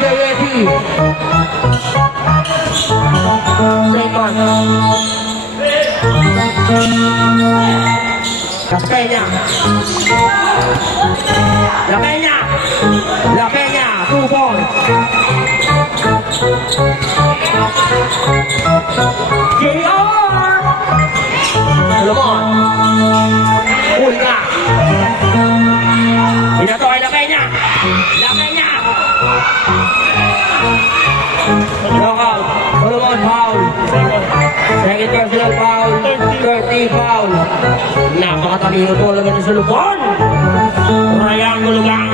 JAT. Second. La Peña. La Peña. La Peña. 2 points. JR. Solomon. Huli ka. Ito ay La Peña. La Peña. Knockout. Solomon foul. Second personal foul. 30 foul. Napakatalino to lang ng Solomon. Triangle lang.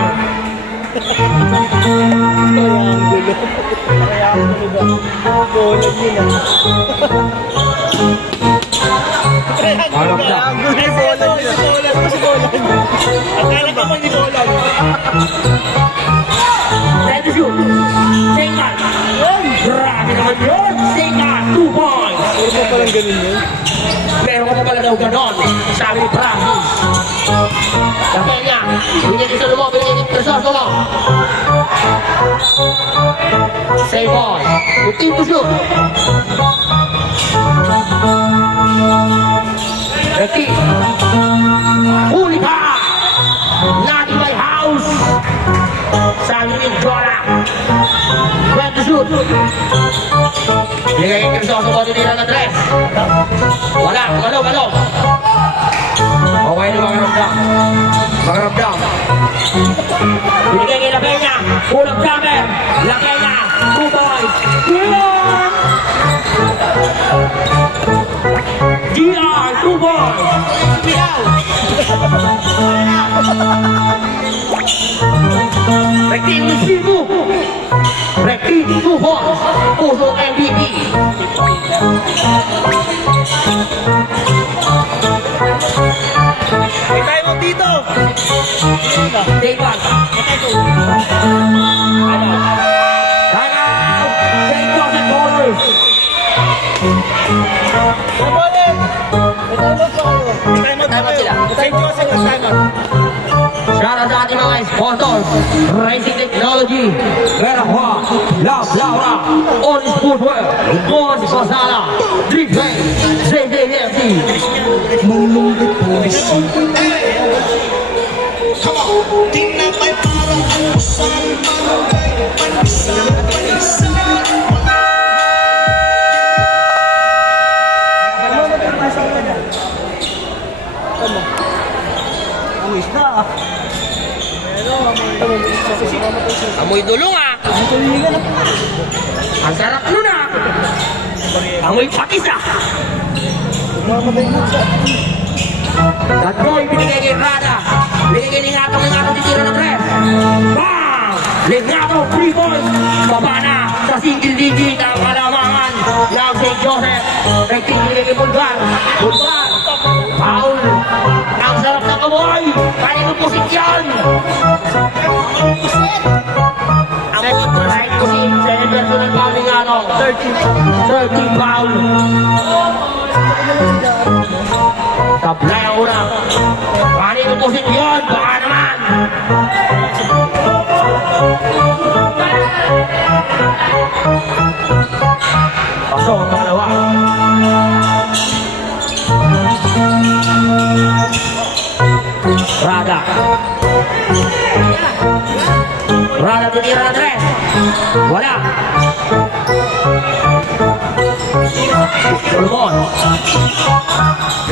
Ready to shoot. Second. Grabe naman yun. Second. 2 points. Ano pa lang ganun yun? Meron ko pa pala daw ganon. Sabi ni Francis. Sabi niya. Binigyan sa lumo. Binigyan ni Tresor mo. Save ball. 15 to shoot. Becky. Huli ka. Lagi may house. Sabi ni Jola. 20 to shoot. Binigyan ni Tresor sa body nila ng dress. Wala. Malo. Okay na Magaramdam. Binigyan ni La Peña. Pull-up jumper. La Peña. 2 points. GR 2 points. Rectin Musimu. Rectin 2 points. Puso MVP. May tayo mo dito! Day 1. Timeout. St. Joseph Bowlers. Nabolet! May tayo mo sila. St. Joseph na time out. Shoutout sa ating mga sponsors. Racing Technology, Verahua, Love Laura, All Sportswear, Mon Pasala, Drip Train, JJFC. Malungkot police. Di na may parang usan Amoy dulong ah. Ang sarap nun ah. Amoy patis ah. Tatlo ibinigay kay Rada. Binigay ni Ngato titira ng press. Bang! Legato 3 points. Baba na sa single digit ang kalamangan ng St. Joseph. Rectin binigay kay Bulgar. Foul. Ang sarap ng amoy. Kaya mo pusit yan. Ang right to see. Second personal foul ni Ngato. 13 foul. Tablay ang una. Kaya mo pusit yan. Baka naman. Pasok ang dalawa. Rada titira ng tres. Wala. Solomon.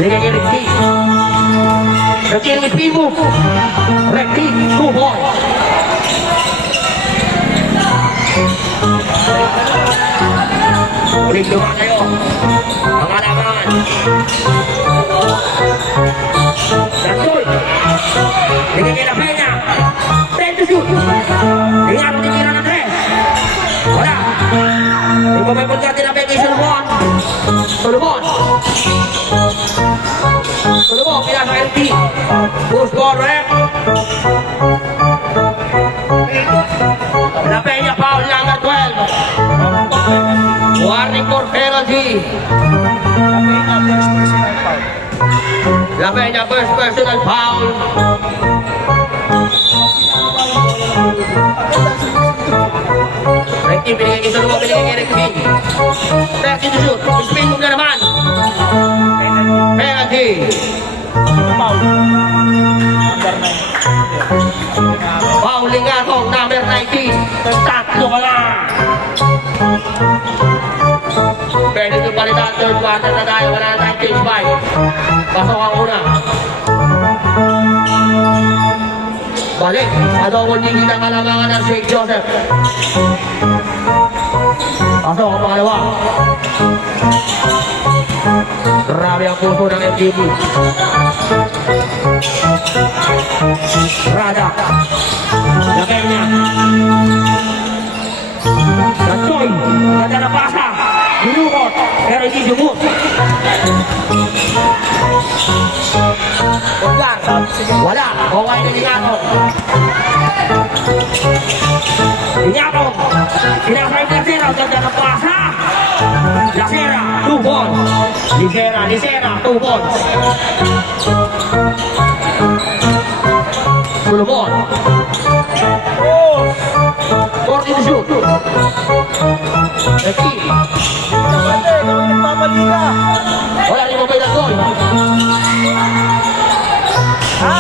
Binigay kay Ricky. Ricky ang speed move. Ricky, 2 points. Ulit naman kayo. Ang alaman. Gasol. Binigay kay La Peña. 10 to shoot. Ingat mo titira ng tres. Wala. Ipapapod ka tinapay kay Solomon. Solomon, pinasa LP. Push ball, rep. La Peña, foul lang at 12. Warning for penalty. La Peña, first personal foul. third quarter na tayo, wala na tayong change by. Pasok ang una. Balik, sa double digit ang kalamangan ng St. Joseph. Pasok ang pangalawa. Grabe ang puso ng MTV. Rada. Lagay niya. Nagsoy. Ganda na pasa. Dinukot. Pero hindi dumut. Paglar. Wala. Kaway na Ligato. Ligato. Sinasay Lasera. Ganda na pasa. Lasera. 2 balls. Lisera. 2 balls. Solomon. 40 to shoot. 15. Wala ni Mabay ng goal. Ha?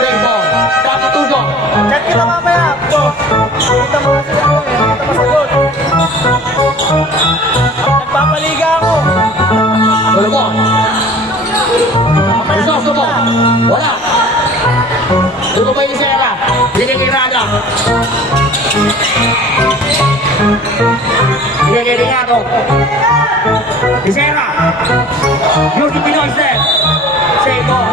Same ball. Sabi tusok. Chat kita mamaya. Boss. Kita mo kasi ako eh. Kita masagot. Nagpapaliga ako. Solomon. Isosobo. Wala. Lumabay ni Sera. Binigay kay Rada. Binigay kay Ligato. Ni Sera. Yuki Pinoy step. Save ball.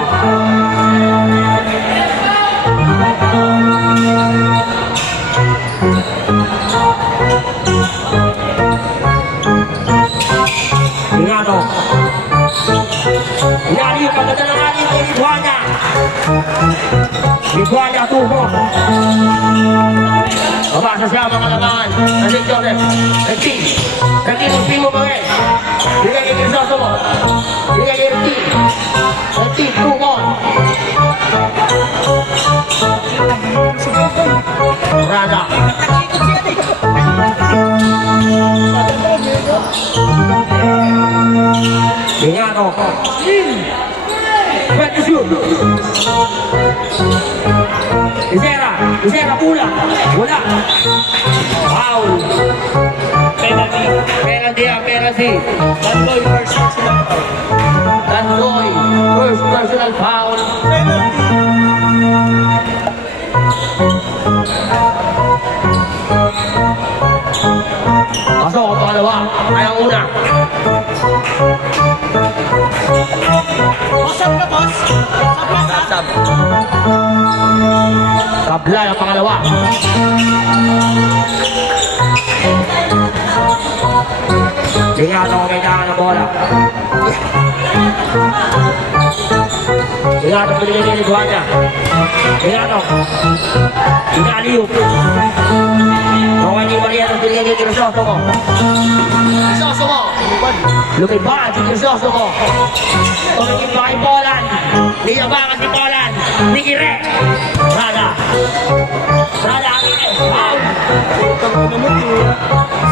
Ligato. Inali yung pagkata ng ating kay Liguana. Liguana, tubo. Babasa siya mga labangan. St. Joseph. 13. 13 ang pingo mga eh. Bigay kay Crisostomo. Bigay kay 13. 13, 2 ball. Rada. Ligato. Pwede shoot. Isera pula. Wala. Foul. Penalty. Dandoy first personal foul. Dandoy. First personal foul. Pasok ang pangalawa. Ay ang una. Wasap ka, boss. Wasap. Sablay ang pangalawa. Ligato ang may daan ng bola. Ligato pinigay ni Liguana. Ligato. Inaliw. Kaway ni Mariano pinigay ni Crisostomo. Crisostomo. Lumipad si Crisostomo. Tumingin pa kay Poland. Niyabangan si Poland. Nikire. Rada. Rada ang ine. Out.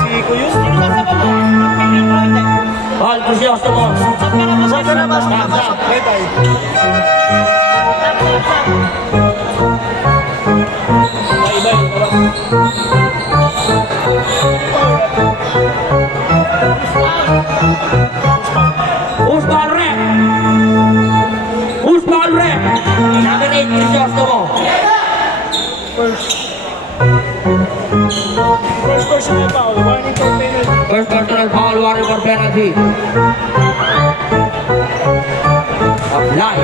Si Kuyus, sino ba sa balo? Ball Crisostomo. Masok ka na, masok ka, masok. Bye-bye. Who's ball rep? Sabi ni Crisostomo. First personal foul, warning for penalty. First personal foul, warning for penalty. Apply.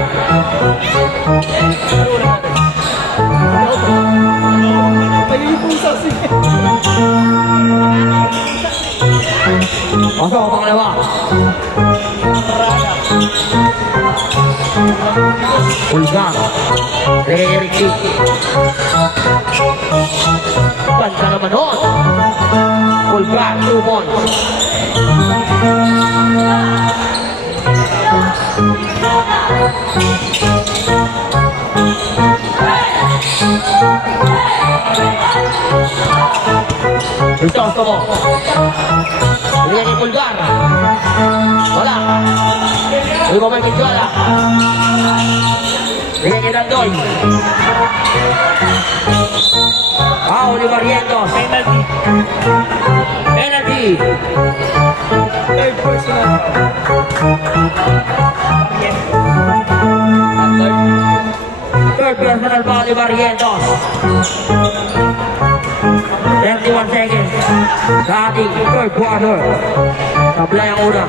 Pasok ang pangalawa. Ulgar. Eric. Banta naman doon. Ulgar, 2 points. Crisostomo. Bigyan kay Pulgar. Wala. Hindi mo may Midjola. Bigyan kay Dandoy. Ni Barrientos. Penalty. Penalty. Ricky. Third personal Third personal foul ni Barrientos. 31 seconds sa ating third quarter. Sablay ang una.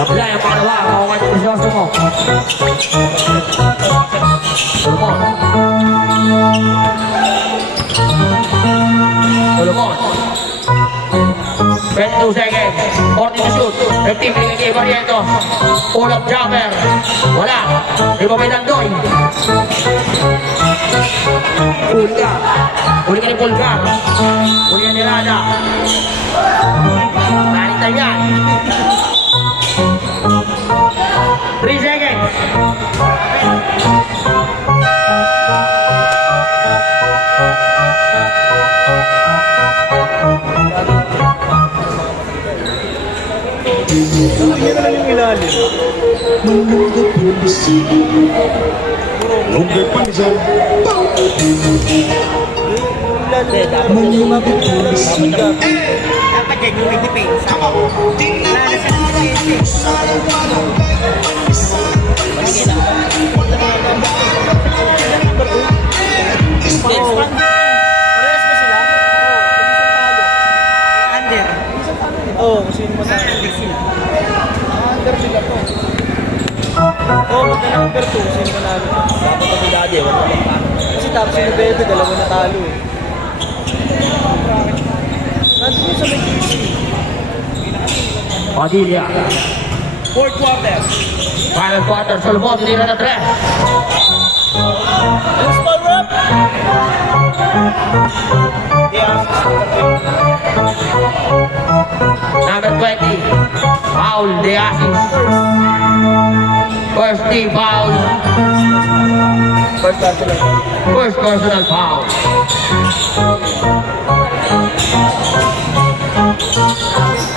Sablay ang pangalawa. Kawakan yung Crisosto mo. Solomon. Solomon. 22 seconds. 40 to shoot. 15 pinigay kay Barrientos. Pull up jumper. Wala. Di ba may Dandoy? Pulga. Huli ka ni Pulga. Huli ka ni Rada. Nalitan yan. 3 seconds. Hindi na lang yung ilalim. Nunggu panjang Dapat yan yung may defense. tingnan ay parang sayang parang Parehas ba sila? Under. Oo, kung sino mo sa under sila. Under sila to. Oo, magka-number 2. Sino manalo? Dapat ang bilade, wala lang pa. Kasi tapos yung Bebe, dalawa na talo eh. Nandun yung sa may GC. Padilla. Fourth quarter. Final quarter. Solomon. Tinira na 3. Yung small rep. Yeah. Number 20. Foul. De Asis. First team foul. First quarter lang. First personal foul.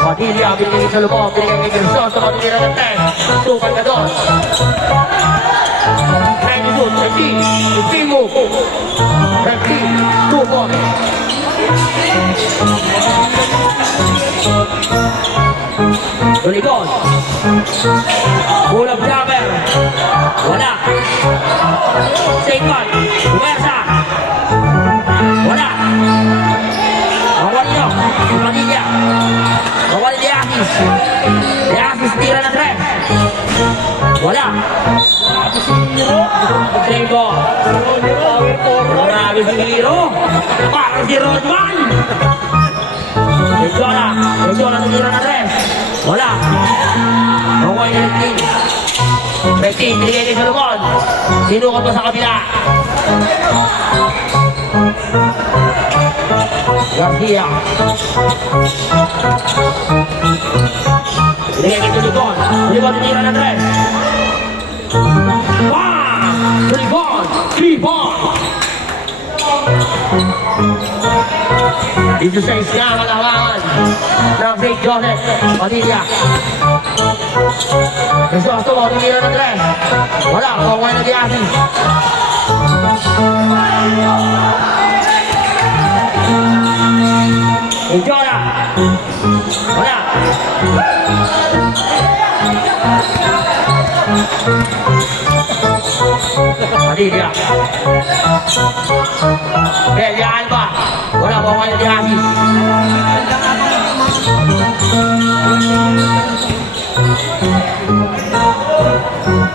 Padilla. Binigay kay Solomon. Binigay kay Crisosto. Tinira na 10. Sukan ka doon. 92. 13. 15 mo. 13. 2 points. Tulikon. Pull-up jumper. Wala. Second. Puwersa. Wala. Awal nyo. Padilla. Awal ni Asis. Si Asis tira na 3. Wala. Same ball. Grabe si Hiro. Parang si Rodman. Medyola. Medyola tumira na 3. Wala. Okay na 15. 15. Binigay kay Solomon. Sinukot pa sa kabila. Garcia. Binigay kay Tulikon. Tulikon tumira na 3. Tulikon. 3 points. 16 na ang halangan ng St. Joseph. Padilla. Crisosto mo, tumira ng 3. Wala, kaway na di Asis. Medyola. Wala. Padilla. Belia Alba. Wala, kaway na di Asis.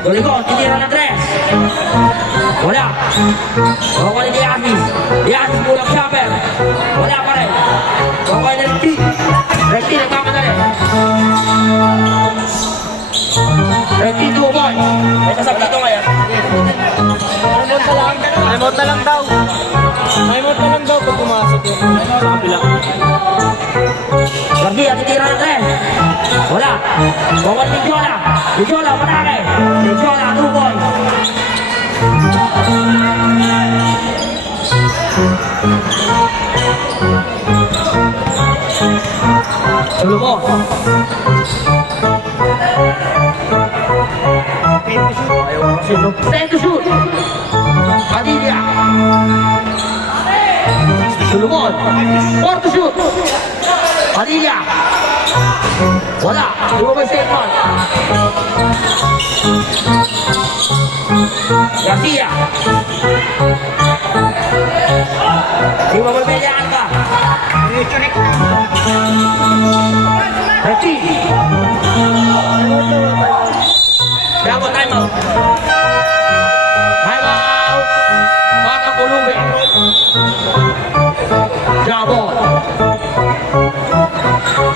Tulikon, tinira ng 3. Wala. Kaway na di Asis. Di Asis pulang shopper. Wala pa rin. Kaway na Recti. Recti nagkamadali. Recti 2 points. May sasabi na ito ngayon. Timeout na lang daw. Timeout na lang daw pag pumasok yun. Sa kabila. Garcia, titira ng 3. Wala. Kawal ni Jola. Ni Jola, manake. Ni Jola, 2 points. boxing, no? Send to shoot. Padilla. Solomon. Four to shoot. Padilla. Wala. Dua by Stefan. Garcia. Di ba magpilihan ka? Reti. Dapat time out. Time out. Batang Kulube. Jabon.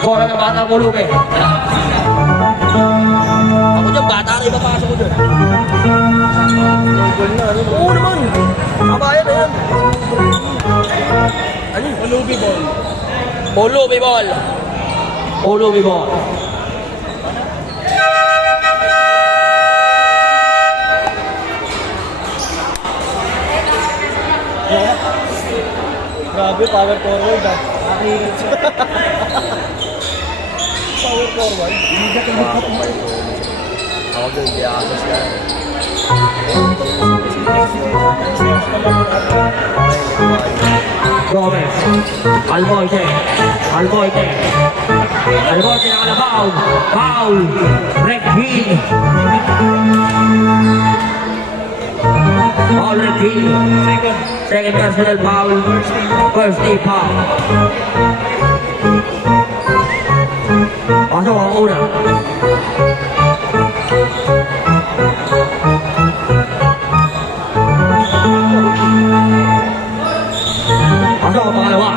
Bola ng Batang Kulube. Ako dyan, bata na ipapasok ko dyan. Goal na, ano? Oo naman. Kabayan na yan. Ano? Ulubi ball. Kulube ball. Kulube ball. Grabe, power forward ah. Power forward. Hindi ka tumukap mo. Ako din, di akas ka. Gomez. Almoite. Almoite. Almoite nakalabaw. Foul. Red Hill. Foul Red Hill. Second personal foul. First day foul. Pasok ang una. Pasok ang pangalawa.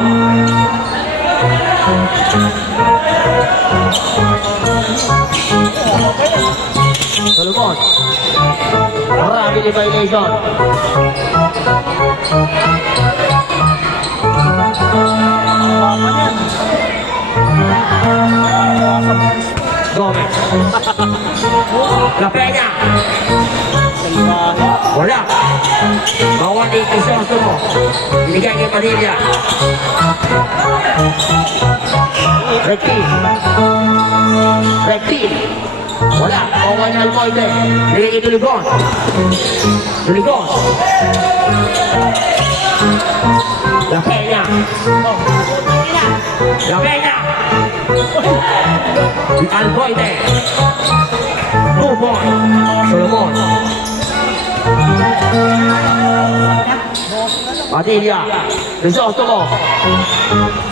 Solomon. Marami violation. Gomez. La Peña. Wala. Bawal di Crisostomo mo. Binigay kay Padilla. Recti. Recti. Wala. Bawal niya Almoite. Binigay kay Tuligon. Tuligon. La Peña. La Peña. Almoite. 2 points. Solomon. Padilla. Crisostomo.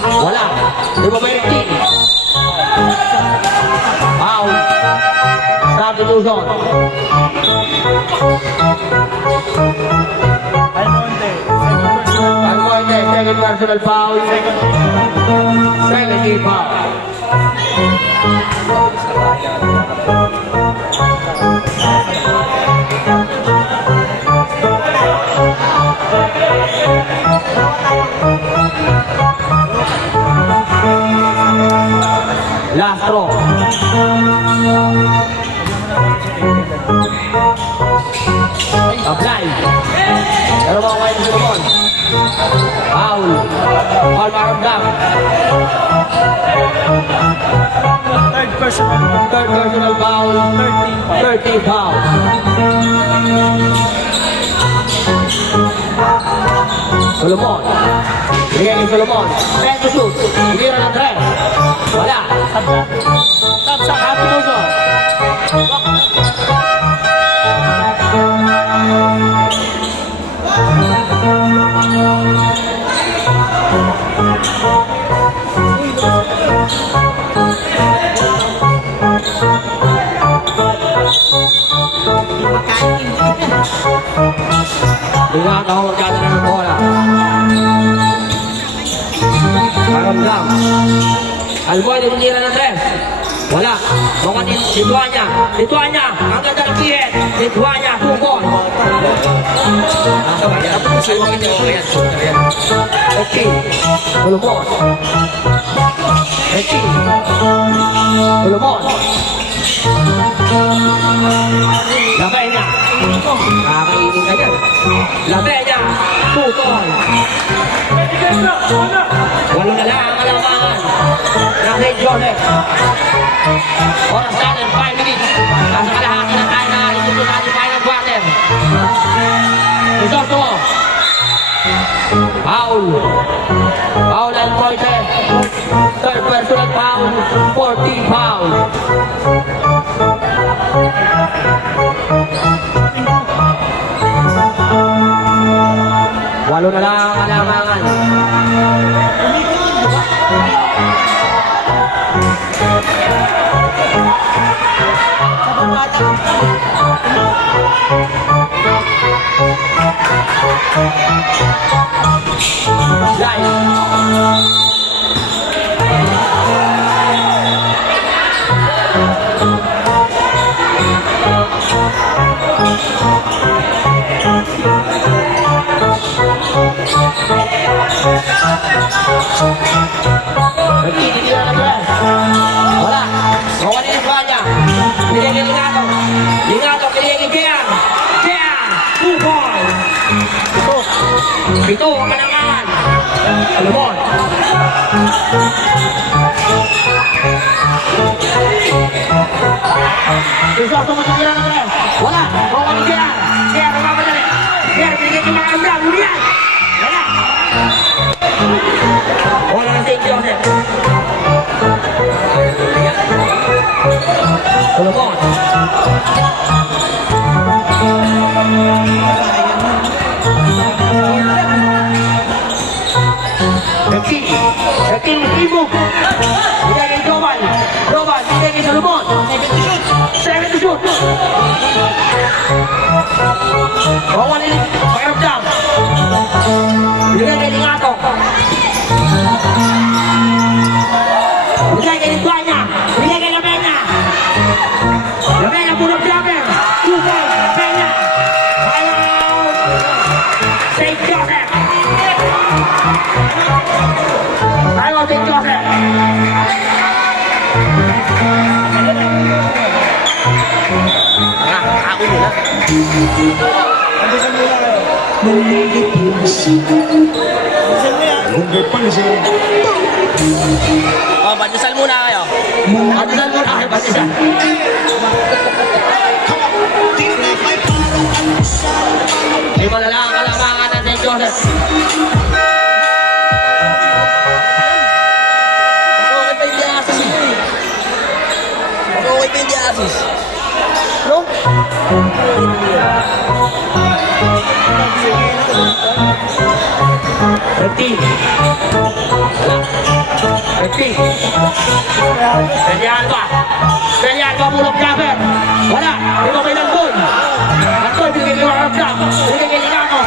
Wala. Di ba may team? Foul. Substitution. Almoite. Second personal foul. Second team foul. Last throw. Apply. Pero mga kayo sa Solomon. Foul. Foul maramdam. Third personal. Third personal foul. 13 foul. Solomon. Bigyan ni Solomon. Ten to shoot. Hindi na ng tres. Wala. Top sa Substitution. Ingat ako magkala ng bola. Maramdam. Alboy, tinira ng tres. Wala. Mukhang Lituania. Lituania. Ang ganda ng pihit. Lituania. 2 points. Okay. Solomon. Okay. Solomon. La Peña. Nakakainin ka dyan. La Peña. 2 points. Walo na lang ang alamangan ng St. Joseph. Oras natin, 5 minutes. Nasa kalahati na tayo na itutunan yung final quarter. Crisostomo. Foul. Foul and Moises. Third personal foul. 14 foul. Walo na lang ang alamangan. Guys. Nagtititilan na ba? Wala. Mawala yung kanya. Pinigyan yung Linato. Linato, pinigyan yung Jean. Jean! 2 points. Ito, ang kanangan. Salomon. Crisostomo matitilan na ba? Wala. Mawala yung Jean. Jean, rumamadali. Jean, pinigyan yung mga Ambra. Lumiyan. Wala. Wala na si Joseph. Solomon. Nagking Ibog. Bigay kay Jovan. Jovan, bigay kay Solomon. 7 to shoot. Mawalin. Pakiramdam. Bigay kay Linato. Bigay kay Lituania. Bigay kay Lamena. Lamena, puno jumper. 2 points. Lamena. Ayaw. St. Joseph. Ayaw, St. Joseph. Ako nila. Oh, pandesal muna kayo. Pandesal muna kayo, pandesal. Tinapay parang almusal. May malalang kalamangan ng St. Joseph. Okay pa yung diasis eh. Okay pa yung diasis. No? Berti. Pilihan ba? Pilihan ba bulog jumper? Wala. Di ba may langgol? Langgol, bigay kay Warabdam. Bigay kay Linato.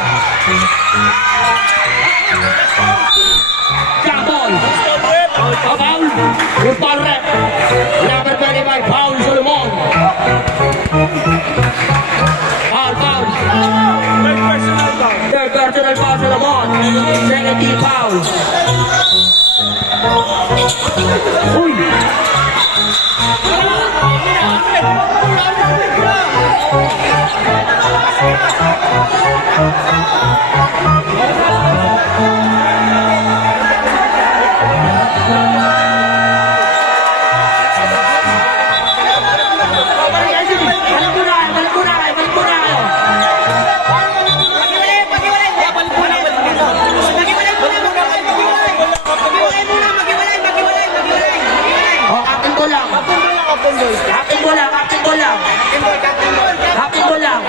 Jambol. Foul. Yung foul rep. Number 25, foul Solomon. Foul. Third personal foul Solomon. Second team foul. Uy! Kapit mo lang.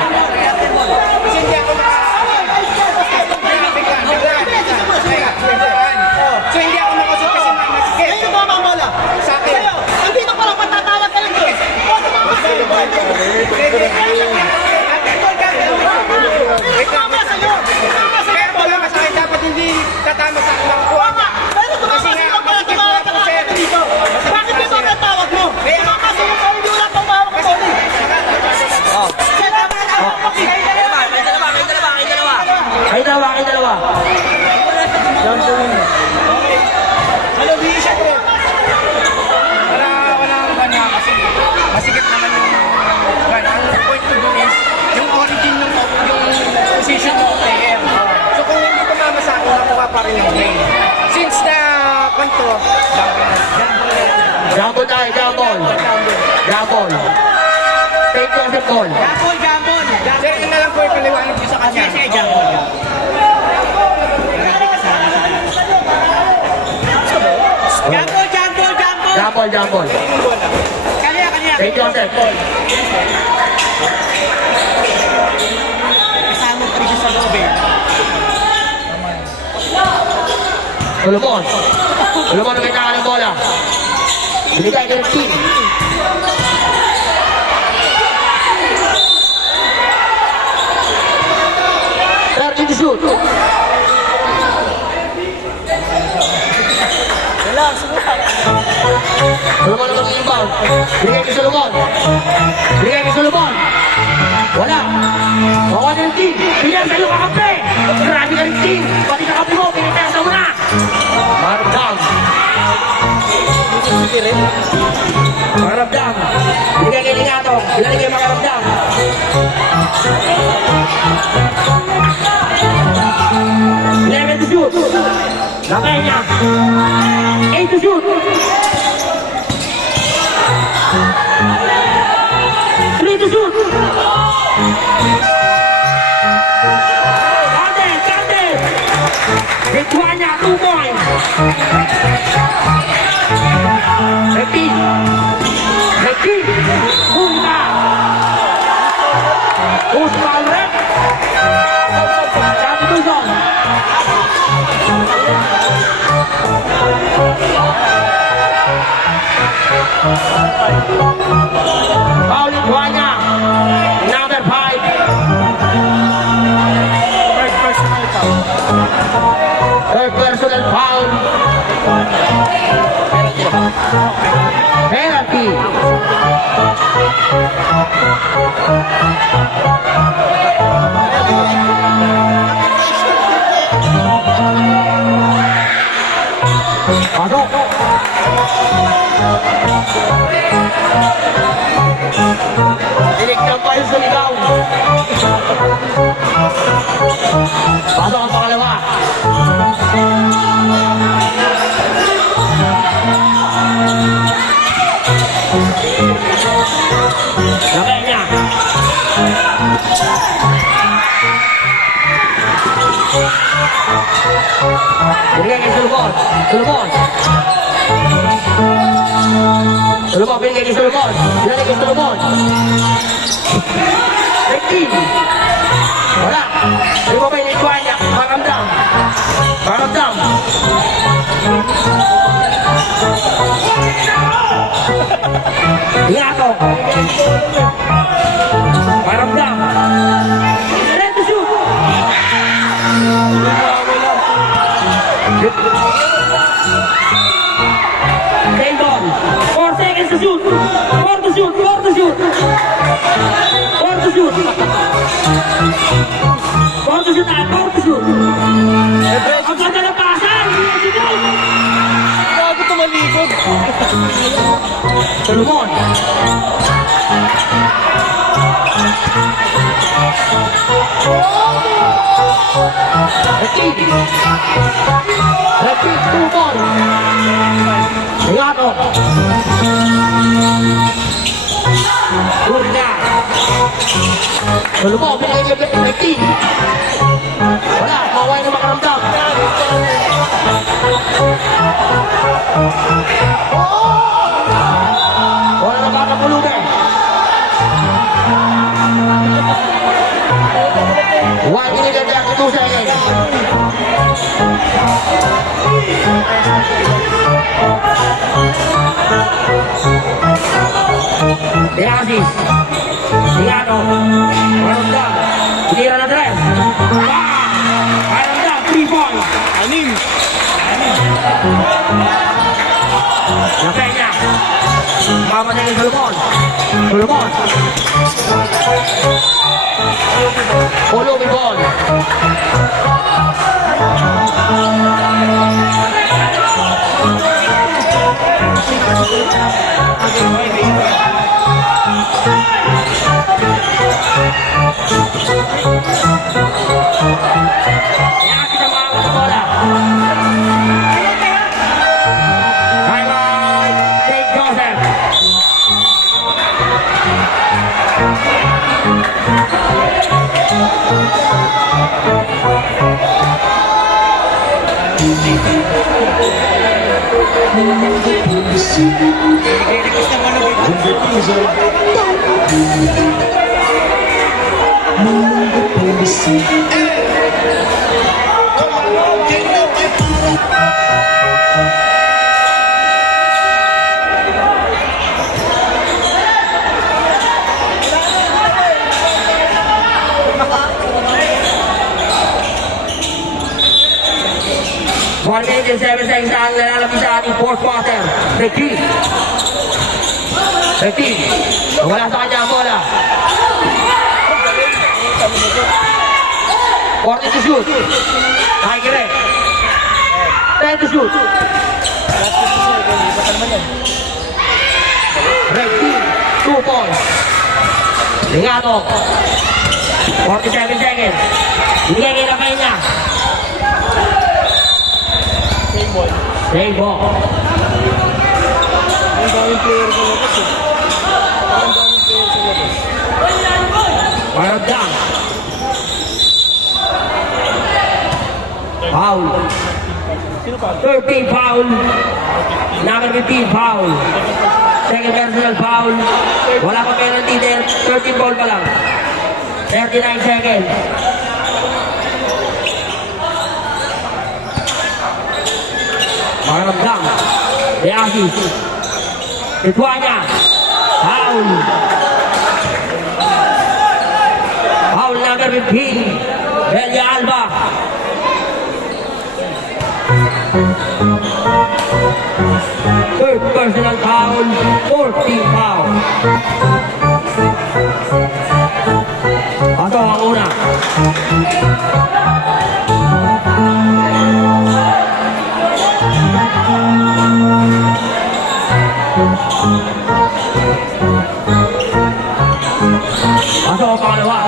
So hindi ako nakasot kasi masikip. Ayun ba mamala? Sa akin. Andito pa lang matatawag ka lang eh. Tama sa'yo. Pero wala ka sa akin dapat hindi tatama sa akin. Pero tumama sa'yo ang pala tumawag ka na dito. Bakit ka ba natawag mo? Tumama sa'yo kung hindi wala pang mahawak ka ulit. Ay dalawa. Hello, di siya bro. Walang kanya kasi masikip naman yung gana. Ang point ko doon is yung origin yung position ng player. So kung hindi tumama sa akin, nakuha pa rin yung game. Since na kanto, Jambol tayo, jambol. St. Joseph ball. Gambol. Sir, yun na lang po jumble. Kanya. St. Joseph. Kasama pa rin siya sa loob eh. Solomon. Solomon ang kailangan ng bola. Binigay kay King. Third to shoot. Relax, relax. Solomon ang mag-inbound. Binigay kay Solomon. Binigay kay Solomon. Wala. Bawa ng team. Pinag sa iyo kakampi. Grabe ka rin team. Pati kakampi mo. Pinipesa mo na. Maramdam. Maramdam. Binigay kay Lingato. Binigay kay Maramdam. Level to shoot. Lakay niya. 8 to shoot. 3 to shoot. Kante. Lituania 2 points. 15. Punta. Usma ulit. Sabi Tuzon. Foul Lituania. Number 5. Third personal foul. Penalty. Pasok. Tinignan pa yung suligaw. Pasok ang pangalawa. Lakay niya. Binigay kay Solomon. Solomon, binigay kay Solomon. Binigay kay Solomon. 15. Wala. Di ba ba yung ikuha niya? Maramdam. Lingato. Maramdam. Ready to shoot. Taylor. 4 seconds to shoot. 4 to shoot. 4 to shoot. 4 to shoot. 4 to shoot. 4 to shoot. Ang ganda ng pasan. Bago tumalikod. Solomon. Repeat. 2 ball. Lingato. Urga. Solomon, binigay kay 15. Wala, maway na Makaramdam. Wala na bata pulubi. One minute and 2 seconds. Beasis. Liano. Makaramdam. Tira na tres. Makaramdam, 3 points. Anim. Lakay niya. Mamatay ni Solomon. Follow the ball. Yan kita mga bola. Timeout, St. Joseph. I-request naman na ba? Di na may parang One minute and 7 seconds ang nalalabis sa ating fourth quarter. Recti. Wala sa kanya ang bola. 40 to shoot. Nakikire. 10 to shoot. Recti. 2 points. Lingato. 47 seconds. Binigay kinakay niya. Same ball. Ang daming player sa labas eh. Ang daming player sa labas. Fire down. Foul. Sino pa? 13 foul. Number 15 foul. Second personal foul. Wala pa penalty there. 13 ball pa lang. 39 seconds. Maramdam. De Asis. Ketuanya. Foul. Foul number 15. Delia Alba. Third personal foul. 14 foul. Ato ang una. Ato ang pangalawa.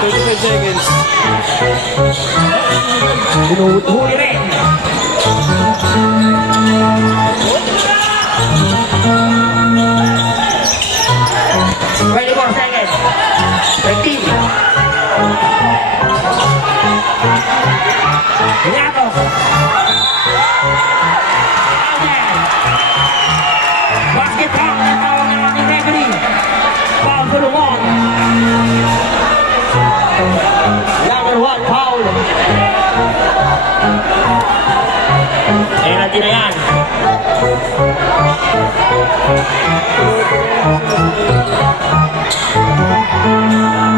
35 seconds. Huli rin. Twenty-four seconds. 15. Renato. Basket foul ang tawag ng ating referee. Foul Solomon. Number 1 foul. Penalty na yan.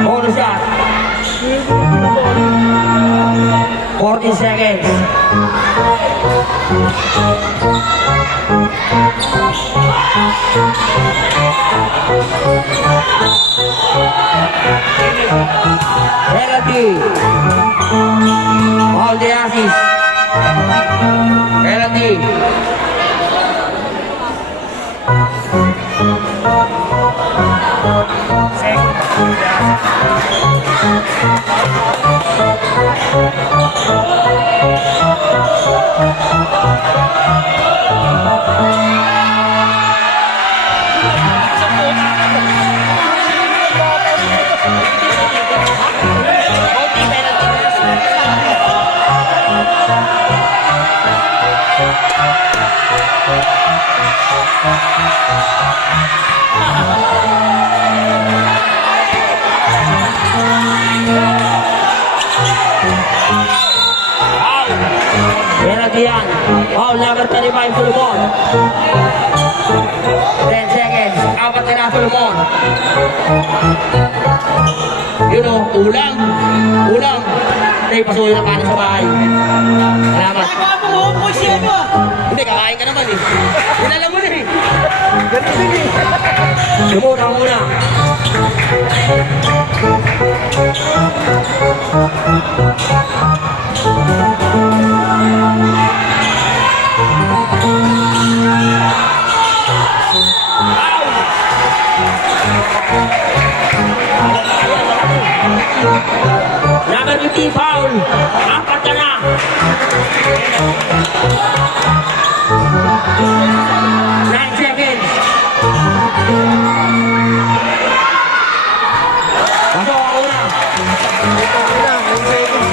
Bonus shot. 40 seconds. Penalty. Foul de Asis. Penalty. Penalty yan. Foul number 35 Solomon. 10 seconds. Apat na Solomon. Yun o, ulang. Tay, pasuyo na kanin sa bahay. Salamat. Hindi, kakain ka naman eh. Hinala mo na eh. Lumuna muna. Number 50 foul. Apat ka na. 9 seconds. Pasok ang una. Una, 9 seconds.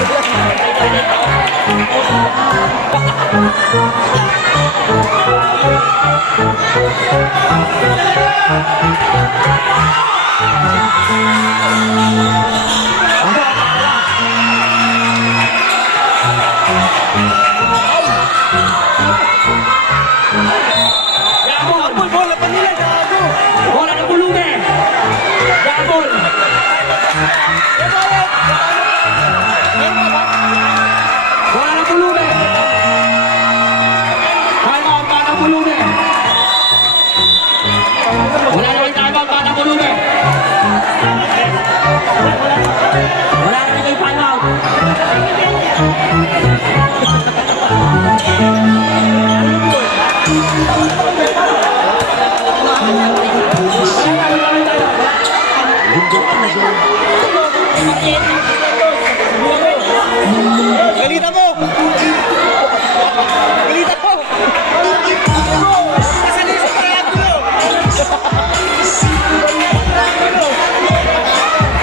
Galita mo! Galita mo! Nasalisip ka lang mo!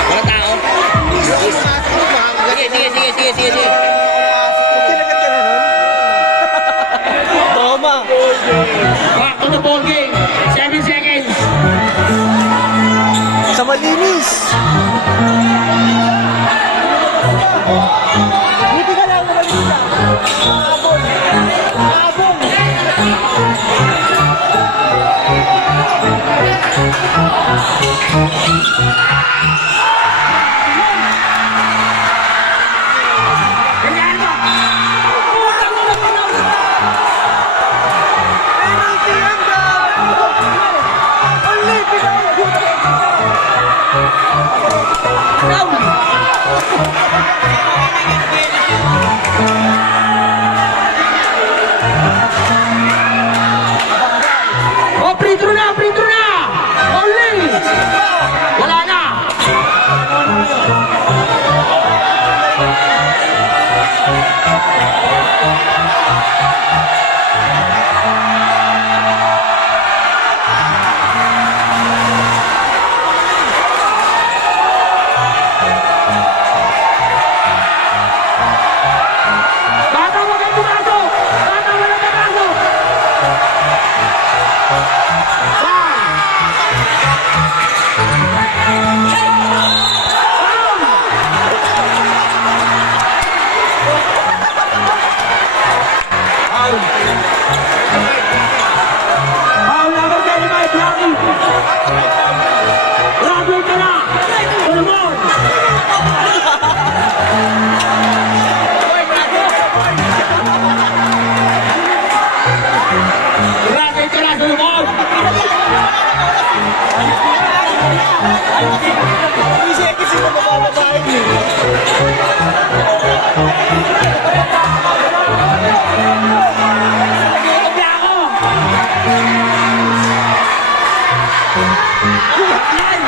Wala tao. Sige. Kinagat ka na nun? Trauma! Back to the ball game. 7 seconds. Sa malinis! Buti ka lang naman nila! Abong! Abong! Ganyan mo. Penalty ang Only Oh, free throw na. Only. Wala na. Bata, wag kang pumasok. Bata, walang pumasok. Foul number 35, Rocky. Rocky ka na. Tulmon. Rocky ka na, Tulmon. Kasi kasi mabababain eh. Hindi ako. Yan.